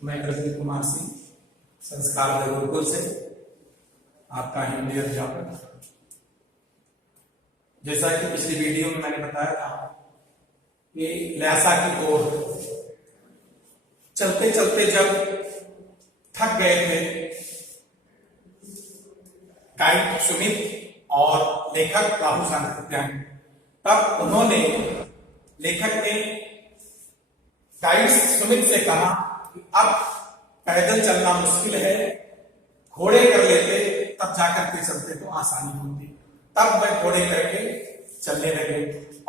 मैं प्रदीप कुमार सिंह संस्कार गुरुकुल से आपका हिंदी अध्यापक। जैसा कि पिछली वीडियो में मैंने बताया था कि ल्हासा की ओर चलते चलते जब थक गए थे गाइड सुमित और लेखक राहुल सांकृत्यायन, तब उन्होंने लेखक ने गाइड सुमित से कहा कि अब पैदल चलना मुश्किल है, घोड़े कर लेते तब जाकर के चलते तो आसानी होती। तब वह घोड़े करके चलने लगे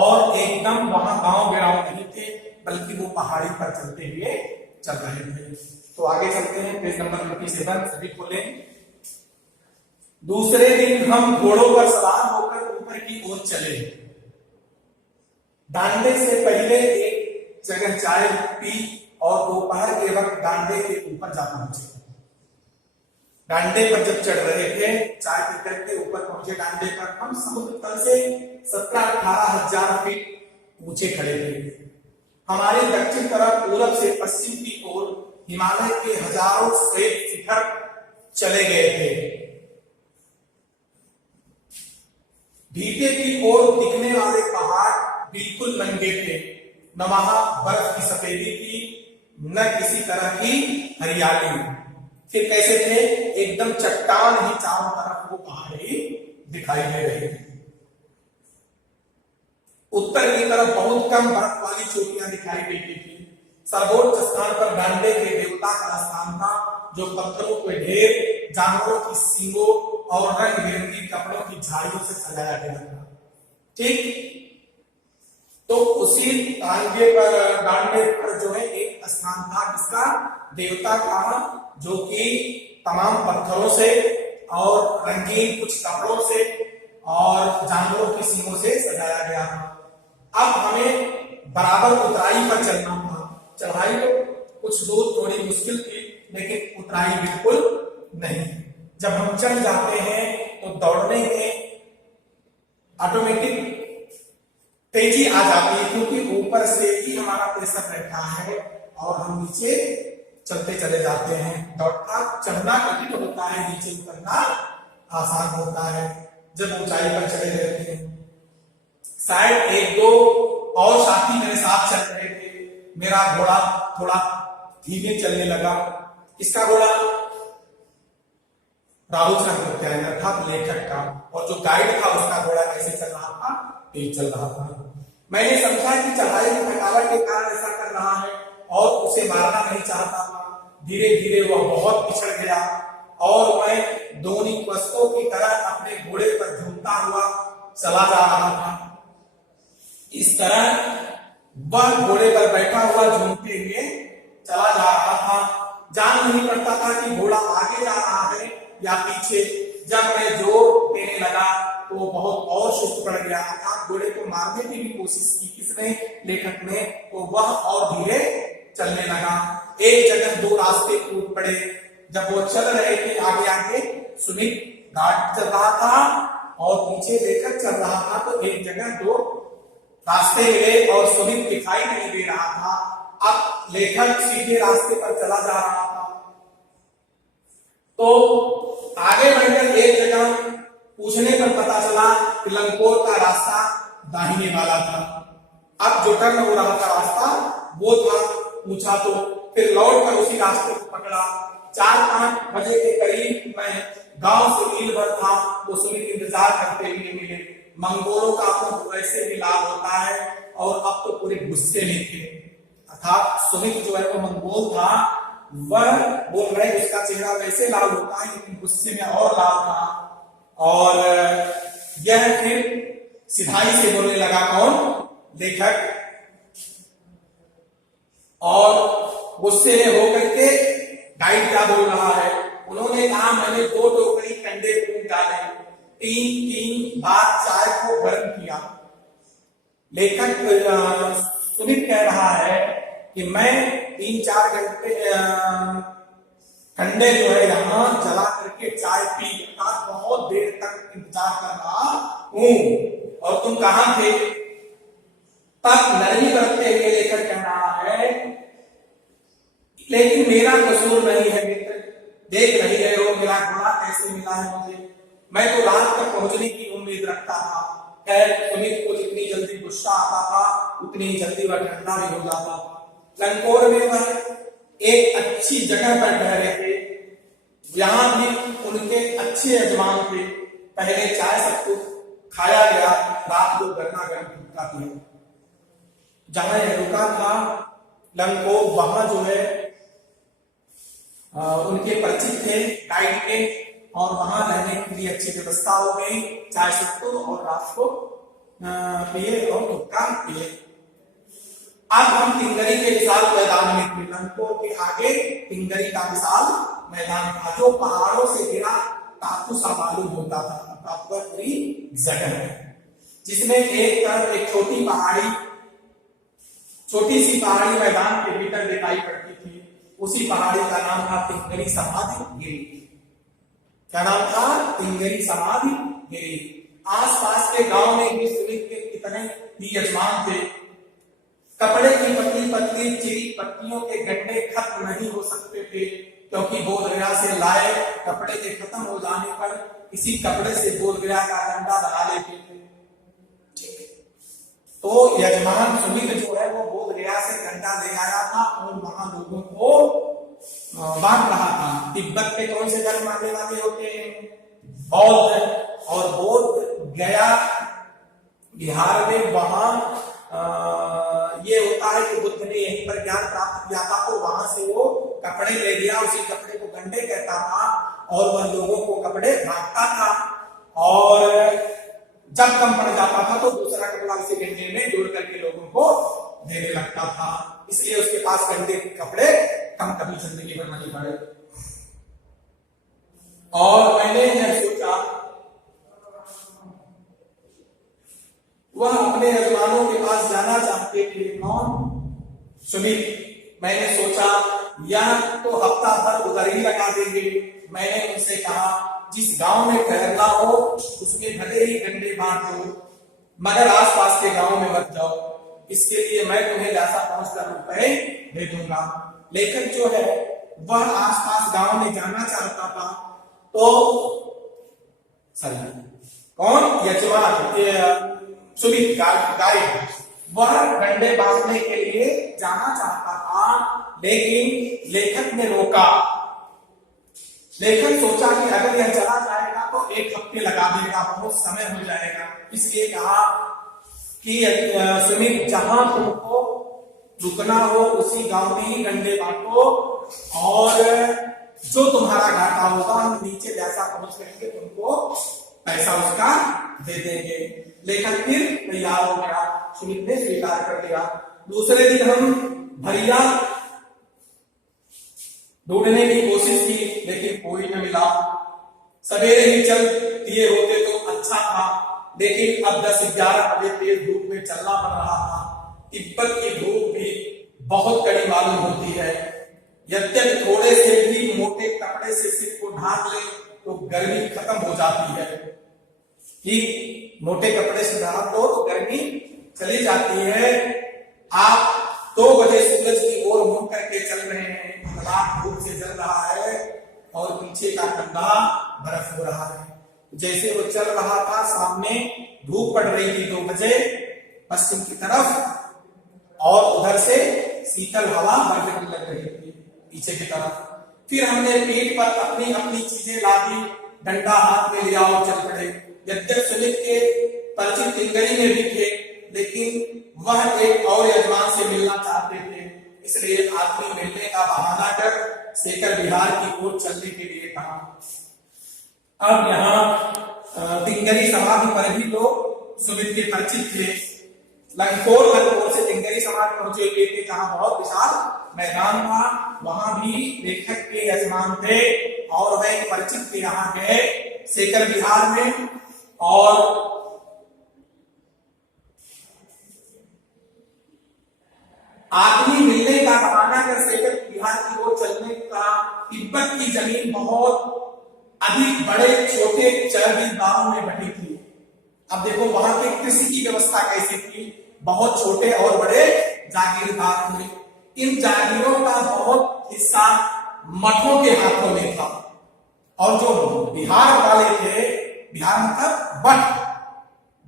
और एकदम वहां गांव गिराव नहीं थे, बल्कि वो पहाड़ी पर चलते हुए चल रहे थे। तो आगे चलते हैं, पेज नंबर 57 सभी खोले। दूसरे दिन हम घोड़ों पर सवार होकर ऊपर की ओर चले। डांडे से पहले एक जगह चाय पी और दोपहर के वक्त डांडे के ऊपर जा पहुंचे। डांडे पर जब चढ़ रहे थे, चाय पी करके ऊपर पहुंचे डांडे पर, हम समुद्र तल से 17-18 हजार फीट ऊंचे खड़े थे। हमारे दक्षिण तरफ पूरब से पश्चिम की ओर हिमालय के हजारों श्वेत शिखर चले गए थे। भीटे की ओर दिखने वाले पहाड़ बिल्कुल नंगे थे, न वहां बर्फ की सफेदी थी, न किसी तरह की हरियाली। फिर कैसे थे? एकदम चट्टान ही चारों तरफ वो पहाड़ ही दिखाई दे रहे थे। उत्तर की तरफ बहुत कम बर्फ वाली चोटियां दिखाई देती थी। सर्वोच्च स्थान पर डांडे के देवता का स्थान था, जो पत्थरों के ढेर, जानवरों की सींगों और रंग बिरंगी कपड़ों की झाड़ियों से सजाया गया था। ठीक, तो उसी डांडे पर जो है एक स्थान था जिसका देवता का, जो कि तमाम पत्थरों से और रंगीन कुछ कपड़ों से और जानवरों की सींगों से सजाया गया था। अब हमें बराबर उतराई पर चलना था। चढ़ाई तो कुछ दूर थोड़ी मुश्किल थी, लेकिन उतराई बिल्कुल नहीं। जब हम चढ़ जाते हैं तो दौड़ने में ऑटोमेटिक तेजी आ जाती है, क्योंकि ऊपर से ही हमारा प्रेशर बैठा है और हम नीचे चलते चले जाते हैं। दौड़ना चढ़ना कठिन होता है, नीचे उतरना आसान होता है जब ऊंचाई पर चले रहते हैं। शायद एक दो और साथी मेरे साथ चल रहे थे। मेरा घोड़ा थोड़ा धीमे चलने लगा। किसका घोड़ा? राहुल सांकृत्यायन अर्थात लेखक का। और जो गाइड था उसका घोड़ा कैसे चल रहा था? तेज चल रहा था। मैंने समझा कि चढ़ाई की थकावट के कारण ऐसा कर रहा है और उसे मारना नहीं चाहता था। धीरे धीरे वह बहुत पिछड़ गया और मैं दोनों पस्तों की तरह अपने घोड़े पर झूमता हुआ चला जा रहा था। इस तरह वह घोड़े पर बैठा हुआ झूमते हुए चला जा रहा था। जान नहीं पड़ता था कि घोड़ा आगे जा रहा है या पीछे। जब मैं जोर देने लगा तो बहुत और सुस्त पड़ गया था। घोड़े को मारने की भी कोशिश की किसने? लेखक ने। तो वह और धीरे चलने लगा। एक जगह दो रास्ते टूट पड़े। जब वो चल रहे थे आगे आगे सुमित गाड़ी चल रहा था और पीछे लेखक चल रहा था, तो एक जगह दो रास्ते मिले और सुमित दिखाई नहीं दे रहा था। अब लेखक सीधे रास्ते पर चला जा रहा था। तो आगे बढ़कर एक जगह पूछने पर पता चला कि लंगोर का रास्ता दाहिने वाला था। अब जो टर्न हो रहा था रास्ता वो था। पूछा तो फिर लौट कर उसी रास्ते को पकड़ा। 4-5 बजे के करीब मैं गांव से मील भर था, वो सुमित इंतजार करते हुए मिले। मंगोलों का मुंह वैसे भी लाल होता है और अब तो पूरे गुस्से में थे। अर्थात सुमित जो है वो मंगोल था, वह बोल रहे उसका चेहरा वैसे लाल होता है, लेकिन गुस्से में और लाल था। और यह फिर सिधाई से बोलने लगा। कौन? लेखक। और गुस्से में होकर के गाइड क्या बोल रहा है? उन्होंने कहा मैंने 2 टोकरी कंडे फूंक डाले, 3 बार चाय को गर्म किया। लेखक सुमित कह रहा है कि मैं 3-4 घंटे ठंडे जो है यहाँ जला करके चाय पी, अर्थात बहुत देर तक इंतजार कर रहा हूं। और तुम कहां थे? तब नरमी करते हुए लेखक कह रहा है लेकिन मेरा कसूर नहीं है मित्र, देख नहीं रहे हो मेरा घोड़ा कैसे मिला है मुझे, मैं तो रात तक पहुंचने की उम्मीद रखता था। खैर सुमित को जितनी जल्दी गुस्सा आता था उतनी जल्दी वह ठंडा भी हो जाता था। लंकोर में वह एक अच्छी जगह पर ठहरे थे, यहाँ भी उनके अच्छे यजमान थे। पहले चाय सब कुछ खाया गया, रात को गर्मा गर्म भुट्टा दिया। जहां यह रुका था लंकोर, वहां जो है उनके परिचित थे गाइड के, और वहां रहने के लिए अच्छी व्यवस्था हो गई। चाय सबको और रात को पिए और भुट्टा पिए। अब हम तिंगरी के विशाल मैदान में थे। लंकोर के आगे तिंगरी का विशाल मैदान था, जो पहाड़ों से घिरा टापू सा मालूम होता था। पूरी जगह है जिसमें एक तरफ एक छोटी सी पहाड़ी मैदान के भीतर दिखाई पड़ती थी। उसी पहाड़ी का नाम था तिंगरी समाधि गिरी। क्या नाम था? तिंगरी समाधि गिरी। आसपास के गांव में भी सुमित के कितने ही यजमान थे। कपड़े की पतली पतली चिरी पत्तियों के गड्ढे खत्म नहीं हो सकते थे, क्योंकि बोधगया से लाए कपड़े के खत्म हो जाने पर इसी कपड़े से बोधगया का डंडा बना लेते थे। तो यजमान सुमित जो है वो बोधगया से डंडा ले आया था और वहां लोगों को बांट रहा था। तिब्बत के कौन से धर्म मानने वाले होते हैं? बौद्ध। और बोध गया बिहार में, वहां ये होता है कि बुद्ध ने यहीं पर ज्ञान प्राप्त किया था, तो वहां से वो कपड़े ले लिया। उसी कपड़े को गंडे कहता था और वह लोगों को कपड़े बांटता था, और जब कम पड़ जाता था तो दूसरा कपड़ा उसी गंडे में जोड़ करके लोगों को देने लगता था। इसलिए उसके पास गंडे के कपड़े कम कभी जिंदगी में नहीं पड़े। और मैंने यह सोचा, वह अपने यजमानों के पास जाना चाहते थे। कौन? सुमित। मैंने सोचा यह तो हफ्ता भर उधर ही लगा देंगे। मैंने उनसे कहा जिस गांव में ठहरना हो उसमें भले ही गंडे बांट दो, मगर आसपास के गांव में मत जाओ। इसके लिए मैं तुम्हें जैसा पहुंचकर रुपए दे दूंगा। लेकिन जो है वह आसपास गांव में जाना चाहता था, तो कौन? यजमान सुमित गाइड, वह गंडे बांटने के लिए जाना चाहता था, लेकिन लेखक ने रोका। लेखक सोचा कि अगर यह चला जाएगा तो एक हफ्ते लगा देगा, बहुत समय हो जाएगा। इसलिए कहा कि सुमित जहां तुमको रुकना हो उसी गांव में ही गंडे बांटो, और जो तुम्हारा घाटा होगा हम नीचे जैसा पहुंच करके तुमको पैसा उसका दे देंगे। लेखक फिर तैयार हो गया, सुमित ने स्वीकार कर लिया। दूसरे दिन हम भैया ढूंढने की कोशिश की, लेकिन कोई न मिला। सवेरे ही चल दिए होते तो अच्छा था, लेकिन अब 10-11 बजे तेज धूप में चलना पड़ रहा था। तिब्बत की धूप भी बहुत कड़ी मालूम होती है। यद्यपि थोड़े से भी मोटे कपड़े से सिर को ढांक ले तो गर्मी खत्म हो जाती है। ठीक, मोटे कपड़े से ढांक लो तो गर्मी चली जाती है। आप 2 बजे सूरज की ओर मुड़ करके चल रहे हैं, रात धूप से जल रहा है और पीछे का ठंडा बर्फ हो रहा है। जैसे वो चल रहा था, सामने धूप पड़ रही थी 2 बजे पश्चिम की तरफ, और उधर से शीतल हवा बरसने लग रही थी पीछे की तरफ। फिर हमने पीठ पर अपनी अपनी चीजें ला दी, डंडा हाथ में लिया और चल पड़े। यद्यपि सुमित के परिचित तिंगरी में भी थे, लेकिन वह एक और यजमान से मिलना चाहते थे, इसलिए आदमी मिलने का बहाना कर शेखर विहार की ओर चलने के लिए कहा। अब यहाँ तिंगरी समाधि पर भी लोग सुमित के परिचित थे। लंकोर से तिंगरी समाधि पहुंचे हुए थे, जहां बहुत विशाल मैदान था। वहां भी लेखक के यजमान थे और वह एक परिचित के यहाँ गए शेखर विहार में, और आदमी मिलने का बहाना कर शेखर विहार की ओर चलने का। तिब्बत की जमीन बहुत अधिक बड़े छोटे चरबी गांव में बटी थी। अब देखो वहां के कृषि की व्यवस्था कैसी थी, बहुत छोटे और बड़े जागीरदार थे। इन जागीरों का बहुत हिस्सा मठों के हाथों में था। और जो बिहार वाले थे, बिहार मतलब मठ,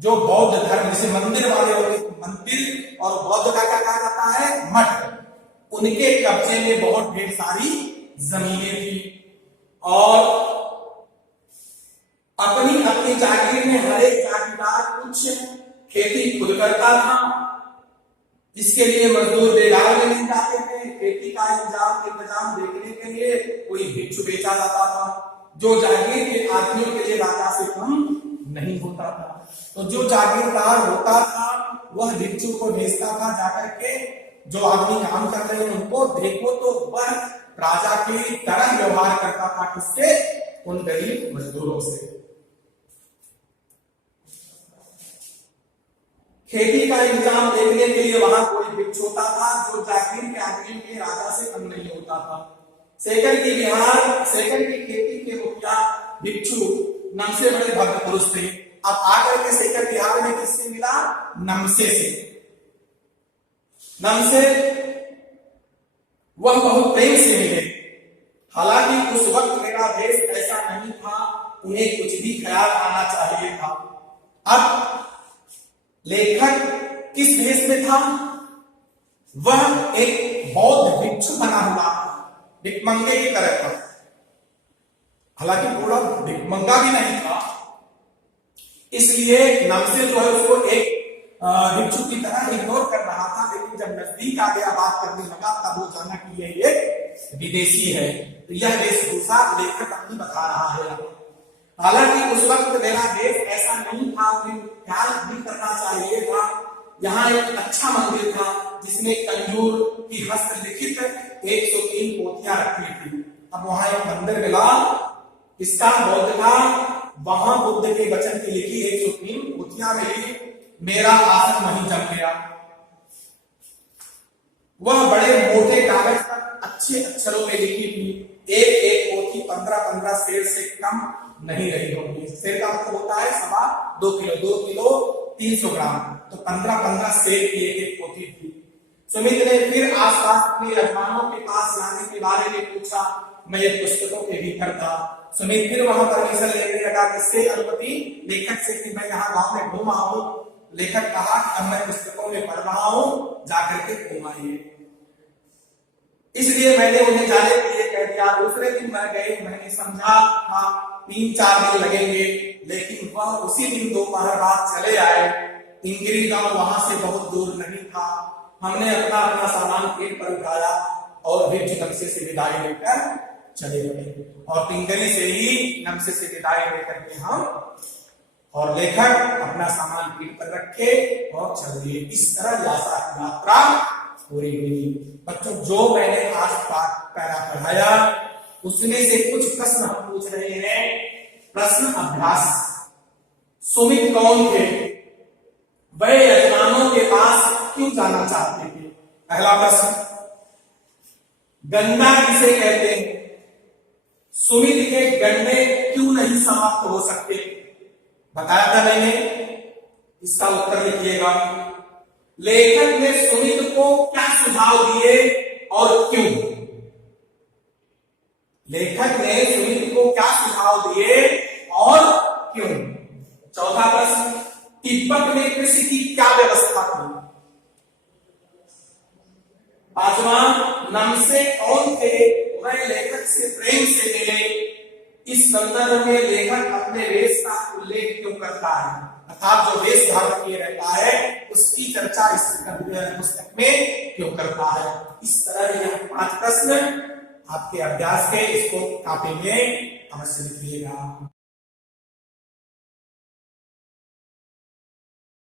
जो बौद्ध धर्म जैसे मंदिर वाले होते, मंदिर और बौद्ध का क्या कहा जाता है, मठ, उनके कब्जे में बहुत ढेर सारी जमीनें थी। और अपनी अपनी जागीर में हर एक जागीरदार कुछ खेती खुद करता था। इसके लिए मजदूर बेगार में मिल जाते थे। खेती का इंतजाम देखने के लिए कोई भिक्षु बेचा जाता था, जो जागीर के आदमियों के लिए राजा से कम नहीं होता था। तो जो जागीरदार होता था वह भिक्षु को भेजता था जाकर के, जो आदमी काम कर रहे हैं उनको देखो, तो वह राजा की तरह व्यवहार करता था, किससे, उन गरीब मजदूरों से। खेती का इंतजाम देखने के लिए वहां कोई भिक्षु होता था, जो जागीर के आदमियों के राजा से कम नहीं होता था। सेकंड की खेती के मुखिया भिक्षु नमसे बड़े भक्त पुरुष थे। अब आकर के सेकंड बिहार में किससे मिला, नमसे से। नमसे वह बहुत प्रेम से मिले। हालांकि उस वक्त मेरा देश ऐसा नहीं था, उन्हें कुछ भी ख्याल आना चाहिए था। अब लेखक किस भेष में था, वह एक बौद्ध भिक्षु बना हुआ भिक्षमंगे की तरह था। हालांकि पूरा भिक्षमंगा भी नहीं था, इसलिए नमसे जो है उसको एक भिक्षु की तरह इग्नोर कर रहा था। लेकिन जब नजदीक आ गया, बात करने लगा, तब वो जाना कि ये एक विदेशी है। तो यह वेशभूषा लेखक अपनी बता रहा है। हालांकि उस वक्त मेरा देश ऐसा नहीं था, उन्हें ख्याल भी करना चाहिए था। यहाँ एक अच्छा मंदिर था जिसमें कंजूर की हस्तलिखित 103 पोथियां रखी थी। अब वहां एक मंदिर मिला, इसका बौद्ध का, वहां बुद्ध के वचन की लिखी 103 पोथियां मिली। मेरा आसन वहीं जम गया। वह बड़े मोटे कागज पर अच्छे अक्षरों में लिखी थी। एक एक पोथी 15-15 सेर से कम नहीं रही होगी। सेर का मतलब होता है 2.25 किलो, 2 किलो 300 ग्राम, तो 15-15 सेर की एक पोथी थी। सुमित ने फिर आसपास अपने यजमानों के पास जाने के बारे में पूछा। मैं ये पुस्तकों के भीतर था। सुमित फिर वहां परमिशन लेने लगा, किससे, अनुमति, लेखक से, कि मैं यहाँ गांव में घूम आऊं। लेखक कहा कि अब मैं पुस्तकों में पढ़ रहा हूं, जाकर के घूम आइए। इसलिए मैंने उन्हें जाने के लिए कह दिया। दूसरे दिन वह गए। मैंने समझा था 3-4 दिन लगेंगे, लेकिन वह उसी दिन दोपहर बाद चले आए। इंगिरी गांव वहां से बहुत दूर नहीं था। हमने अपना अपना सामान पेट पर उठाया और भिक्षु नमसे से विदाई लेकर चले गए। और टिंगरी से ही नमसे से विदाई लेकर के हम और लेखक अपना सामान पीठ पर रखे और चल दिए। इस तरह यात्रा पूरी हुई। बच्चों, जो मैंने आज पैरा पढ़ाया उसमें से कुछ प्रश्न हम पूछ रहे हैं। प्रश्न अभ्यास। सुमित कौन थे, वह यजमानों के पास क्यों जाना चाहते थे? पहला प्रश्न। गन्ना किसे कहते हैं? सुमित के गन्ने क्यों नहीं समाप्त हो सकते? बताया था मैंने, इसका उत्तर लिखिएगा। लेखक ने सुमित को क्या सुझाव दिए और क्यों? लेखक ने सुमित को क्या सुझाव दिए और क्यों? चौथा प्रश्न। तिब्बत में कृषि की क्या व्यवस्था थी? पांचवा, नमसे कौन थे, वह लेखक से प्रेम से मिले। इस संदर्भ में लेखक अपने वेश का उल्लेख क्यों करता है, अर्थात जो वेश धारण किए रहता है उसकी चर्चा इस पुस्तक में क्यों करता है? इस तरह यह 5 प्रश्न आपके अभ्यास के, इसको कॉपी में अवश्य लिखिएगा।